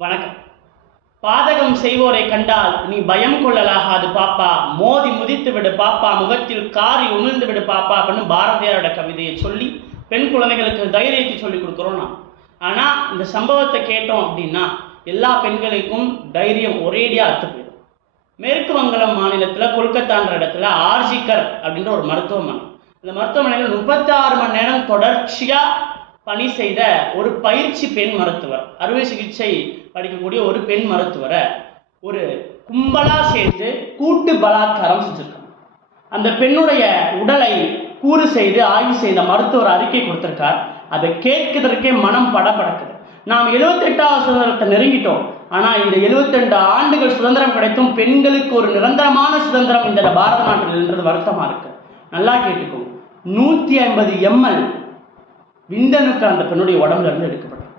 வணக்கம். பாதகம் செய்வோரை கண்டால் நீ பயம் கொள்ளலாகாது பாப்பா. மோதி முதித்து விடு பாப்பா. முகத்தில் காரி உமிழ்ந்து விடு பாப்பா அப்படின்னு பாரதியாரோட கவிதையை சொல்லி பெண் குழந்தைகளுக்கு தைரியத்தை சொல்லி கொடுக்குறோம் நான் ஆனால் இந்த சம்பவத்தை கேட்டோம் அப்படின்னா எல்லா பெண்களுக்கும் தைரியம் ஒரேடியாக அத்து போயிடும். மேற்கு வங்காளம் மாநிலத்தில் கொல்கத்தான்ற இடத்துல ஆர்ஜிகர் அப்படின்ற ஒரு மருத்துவமனை. இந்த மருத்துவமனையில் முப்பத்தாறு மணி நேரம் தொடர்ச்சியாக பணி செய்த ஒரு பயிற்சி பெண் மருத்துவர். அறுவை சிகிச்சை படிக்கக்கூடிய ஒரு பெண் மருத்துவரை ஒரு கும்பலா சேர்ந்து கூட்டு பலாத்காரம் செஞ்சிருக்காங்க. அந்த பெண்ணுடைய உடலை கூறு செய்து ஆய்வு செய்த மருத்துவர் அறிக்கை கொடுத்திருக்கார். அதை கேட்கிறதுக்கே மனம் படபடக்குது. நாம் எழுபத்தெட்டாவது சுதந்திரத்தை நெருங்கிட்டோம். ஆனால் இந்த 72 ஆண்டுகள் சுதந்திரம் கிடைத்தும் பெண்களுக்கு ஒரு நிரந்தரமான சுதந்திரம் இந்த பாரத நாட்டில் என்றது வருத்தமாக இருக்கு. நல்லா கேட்டுக்கோங்க. நூற்றி ஐம்பது எம்எல் விந்தணுக்கு அந்த பெண்ணுடைய உடம்புல இருந்து எடுக்கப்பட்டது.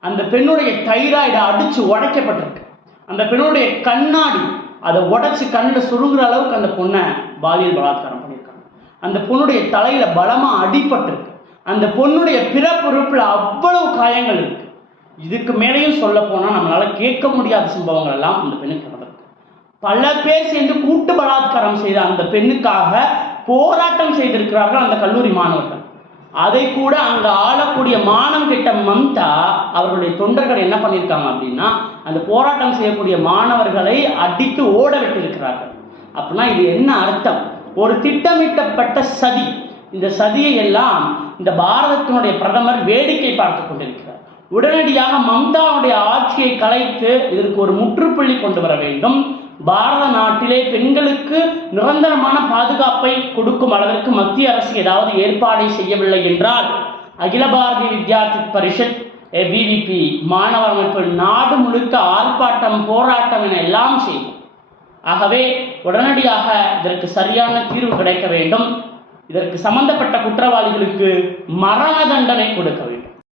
அந்த பெண்ணுடைய தைராய்டு அடிச்சு உடைக்கப்பட்டிருக்கு. அந்த பெண்ணுடைய கண்ணாடி அதை உடைச்சு கண்ணில் சுருங்குற அளவுக்கு அந்த பொண்ணை பாலியல் பலாத்காரம் பண்ணியிருக்காங்க. அந்த பொண்ணுடைய தலையில பலமா அடிபட்டிருக்கு. அந்த பொண்ணுடைய பிறப்புறுப்புல அவ்வளவு காயங்கள் இருக்கு. இதுக்கு மேலேயும் சொல்ல போனால் நம்மளால கேட்க முடியாத சம்பவங்கள் எல்லாம் அந்த பெண்ணுக்கு நடந்திருக்கு. பல பேர் சேர்ந்து கூட்டு பலாத்காரம் செய்த அந்த பெண்ணுக்காக போராட்டம் செய்திருக்கிறார்கள் அந்த கல்லூரி மாணவர்கள். அதை கூட அங்க ஆளக்கூடிய மானம் கிட்ட மம்தா அவர்களுடைய தொண்டர்கள் என்ன பண்ணியிருக்காங்க அப்படின்னா அந்த போராட்டம் செய்யக்கூடிய மாணவர்களை அடித்து ஓட விட்டிருக்கிறார்கள் அப்படின்னா இது என்ன அர்த்தம்? ஒரு திட்டமிட்டப்பட்ட சதி. இந்த சதியை எல்லாம் இந்த பாரதத்தினுடைய பிரதமர் வேடிக்கை பார்த்து கொண்டிருக்கிறார். உடனடியாக மம்தாவுடைய ஆட்சியை கலைத்து இதற்கு ஒரு முற்றுப்புள்ளி கொண்டு வர வேண்டும். பாரத நாட்டிலே பெண்களுக்கு நிரந்தரமான பாதுகாப்பை கொடுக்கும் அளவிற்கு மத்திய அரசு ஏதாவது ஏற்பாடை செய்யவில்லை என்றால் அகில பாரதிய வித்யார்த்தி பரிஷத் பிவிபி மாணவர் அமைப்பு நாடு முழுக்க ஆர்ப்பாட்டம் போராட்டம் என எல்லாம் செய்யும். ஆகவே உடனடியாக இதற்கு சரியான தீர்வு கிடைக்க வேண்டும். இதற்கு சம்பந்தப்பட்ட குற்றவாளிகளுக்கு மரண தண்டனை கொடுக்க வேண்டும்